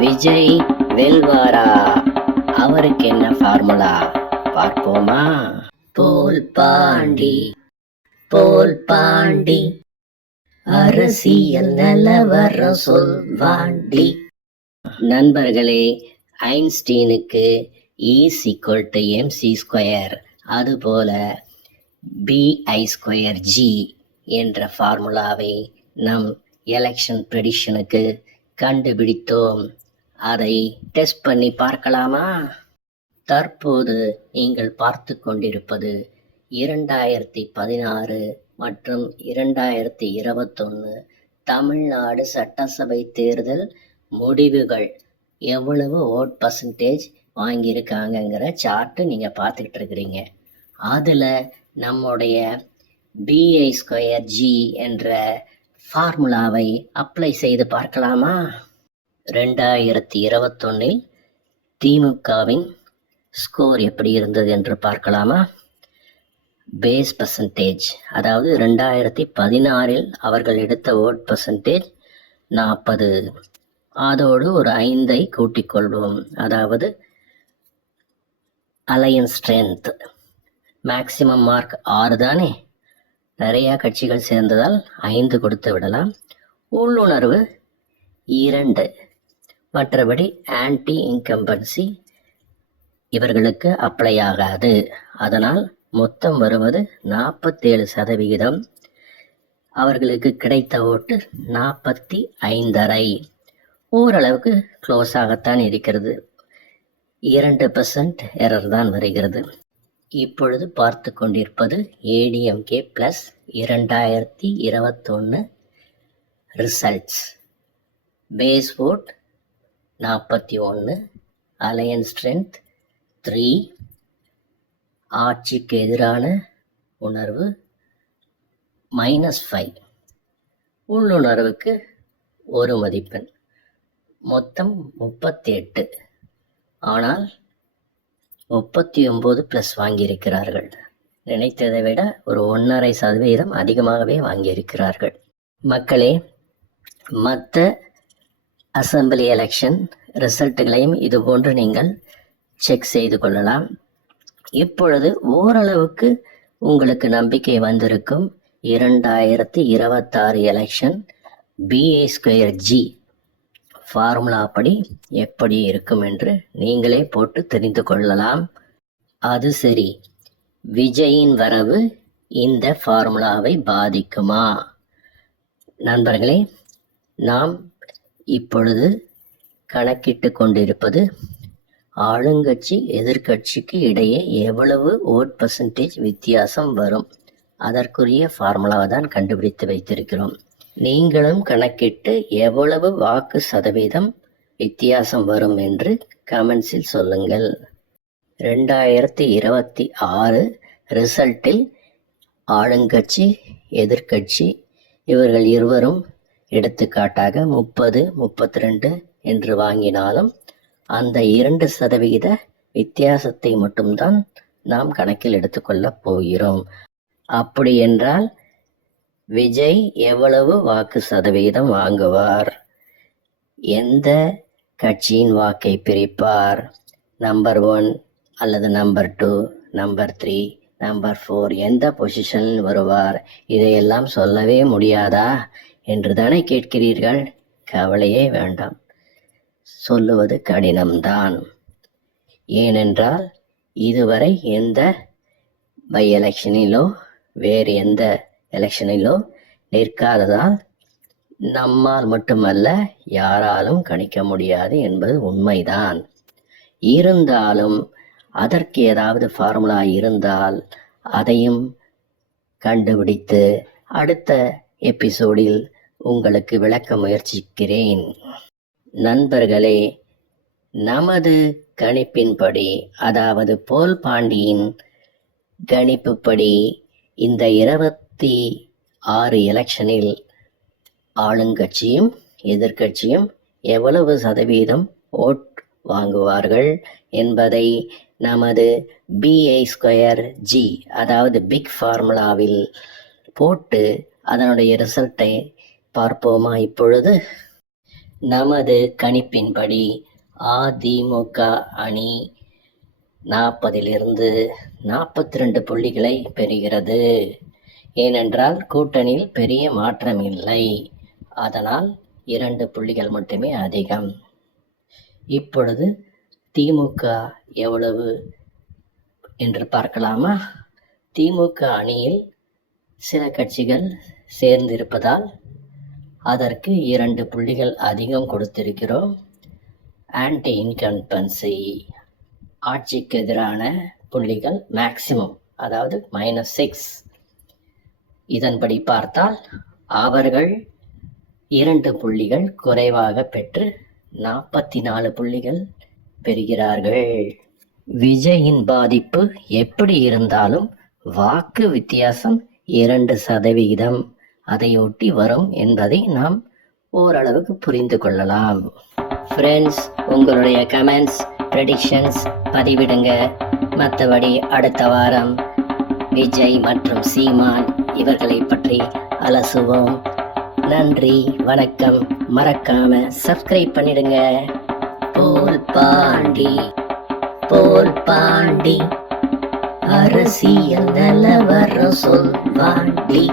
விஜய் வெல்வாரா? அவருக்கு என்ன ஃபார்முலா பார்ப்போமா? போல் பாண்டி போல் பாண்டி அரசியல் நிலவரம் சொல்வாண்டி. நண்பர்களே, ஐன்ஸ்டீனுக்கு E=mc², அதுபோல bi²g என்ற ஃபார்முலாவை நம் எலெக்ஷன் ப்ரெடிக்ஷனுக்கு கண்டுபிடித்தோம். அதை டெஸ்ட் பண்ணி பார்க்கலாமா? தற்போது நீங்கள் பார்த்து கொண்டிருப்பது 2016 மற்றும் 2021 தமிழ்நாடு சட்டசபை தேர்தல் முடிவுகள். எவ்வளவு ஓட் பர்சன்டேஜ் வாங்கியிருக்காங்கங்கிற சார்ட்டு நீங்கள் பார்த்துக்கிட்டு இருக்கிறீங்க. அதில் நம்முடைய bi²g என்ற ஃபார்முலாவை அப்ளை செய்து பார்க்கலாமா? 2021 திமுகவின் ஸ்கோர் எப்படி இருந்தது என்று பார்க்கலாமா? பேஸ் பர்சன்டேஜ், அதாவது 2016 அவர்கள் எடுத்த ஓட் பர்சன்டேஜ் 40. அதோடு ஒரு 5 கூட்டிக் கொள்வோம். அதாவது அலையன்ஸ் ஸ்ட்ரென்த் மேக்சிமம் மார்க் 6 தானே. நிறையா கட்சிகள் சேர்ந்ததால் 5 கொடுத்து விடலாம். உள்ளுணர்வு 2. மற்றபடி ஆன்டி இன்கம்பன்சி இவர்களுக்கு அப்ளை ஆகாது. அதனால் மொத்தம் வருவது 47%. அவர்களுக்கு கிடைத்த ஓட்டு 45.5. ஓரளவுக்கு க்ளோஸ் ஆகத்தான் இருக்கிறது. 2% எரர் தான் வருகிறது. இப்பொழுது பார்த்து கொண்டிருப்பது ADMK plus 2021 results. Base vote 41, alliance strength 3, ஆட்சிக்கு எதிரான உணர்வு -5, உள்ளுணர்வுக்கு 1 மதிப்பெண், மொத்தம் 38. ஆனால் 39 ப்ளஸ் வாங்கியிருக்கிறார்கள். நினைத்ததை விட ஒரு 1.5% அதிகமாகவே வாங்கியிருக்கிறார்கள். மக்களே, மற்ற அசெம்பிளி எலெக்ஷன் ரிசல்ட்டுகளையும் இதுபோன்று நீங்கள் செக் செய்து கொள்ளலாம். இப்பொழுது ஓரளவுக்கு உங்களுக்கு நம்பிக்கை வந்திருக்கும். 2026 எலெக்ஷன் bi²g ஃபார்முலா படி எப்படி இருக்கும் என்று நீங்களே போட்டு தெரிந்து கொள்ளலாம். அது சரி, விஜயின் வரவு இந்த ஃபார்முலாவை பாதிக்குமா? நண்பர்களே, நாம் இப்பொழுது கணக்கிட்டு கொண்டிருப்பது ஆளுங்கட்சி எதிர்கட்சிக்கு இடையே எவ்வளவு ஓட் பர்சன்டேஜ் வித்தியாசம் வரும், அதற்குரிய ஃபார்முலாவை தான் கண்டுபிடித்து வைத்திருக்கிறோம். நீங்களும் கணக்கிட்டு எவ்வளவு வாக்கு சதவீதம் வித்தியாசம் வரும் என்று கமெண்ட்ஸில் சொல்லுங்கள். 2026 ரிசல்ட்டில் ஆளுங்கட்சி எதிர்கட்சி இவர்கள் இருவரும் எடுத்துக்காட்டாக 30, 32 என்று வாங்கினாலும் அந்த 2% வித்தியாசத்தை மட்டும்தான் நாம் கணக்கில் எடுத்துக்கொள்ளப் போகிறோம். அப்படி என்றால் விஜய் எவ்வளவு வாக்கு சதவீதம் வாங்குவார், எந்த கட்சியின் வாக்கை பிரிப்பார், நம்பர் 1 அல்லது நம்பர் 2, நம்பர் 3, நம்பர் 4 எந்த பொசிஷனில் வருவார், இதையெல்லாம் சொல்லவே முடியாதா என்று தானே கேட்கிறீர்கள்? கவலையே வேண்டாம், சொல்லுவது கடினம்தான். ஏனென்றால் இதுவரை எந்த பை எலெக்ஷனிலோ வேறு எந்த எலெக்ஷனிலோ நிற்காததால் நம்மால் மட்டுமல்ல யாராலும் கணிக்க முடியாது என்பது உண்மைதான். இருந்தாலும் அதற்கு ஏதாவது ஃபார்முலா இருந்தால் அதையும் கண்டுபிடித்து அடுத்த எபிசோடில் உங்களுக்கு விளக்க முயற்சிக்கிறேன். நண்பர்களே, நமது கணிப்பின்படி, அதாவது போல் பாண்டியின் கணிப்புப்படி இந்த 26 எலெக்ஷனில் ஆளுங்கட்சியும் எதிர்கட்சியும் எவ்வளவு சதவீதம் ஓட் வாங்குவார்கள் என்பதை நமது bi²g அதாவது பிக் ஃபார்முலாவில் போட்டு அதனுடைய ரிசல்ட்டை பார்ப்போமா? இப்பொழுது நமது கணிப்பின்படி அதிமுக அணி 40லிருந்து 42 புள்ளிகளை பெறுகிறது. ஏனென்றால் கூட்டணியில் பெரிய மாற்றம் இல்லை. அதனால் 2 புள்ளிகள் மட்டுமே அதிகம். இப்பொழுது திமுக எவ்வளவு என்று பார்க்கலாமா? திமுக அணியில் சில கட்சிகள் சேர்ந்திருப்பதால் அதற்கு 2 புள்ளிகள் அதிகம் கொடுத்திருக்கிறோம். ஆன்டி இன்கம்பன்சி ஆட்சிக்கு எதிரான புள்ளிகள் மேக்சிமம், அதாவது -6. இதன்படி பார்த்தால் அவர்கள் 2 புள்ளிகள் குறைவாக பெற்று 44 புள்ளிகள் பெறுகிறார்கள். விஜயின் பாதிப்பு எப்படி இருந்தாலும் வாக்கு வித்தியாசம் 2% அதையொட்டி வரும் என்பதை நாம் ஓரளவுக்கு புரிந்து கொள்ளலாம். ஃப்ரெண்ட்ஸ், உங்களுடைய கமெண்ட்ஸ், ப்ரெடிக்ஷன்ஸ் பதிவிடுங்க. மற்றபடி அடுத்த வாரம் விஜய் மற்றும் சீமான் இவர்களை பற்றி அலசுவோம். நன்றி, வணக்கம். மறக்காம சப்ஸ்கிரைப் பண்ணிடுங்க. போல் பாண்டி அரசியல் நிலவரம் சொல்வாண்டி.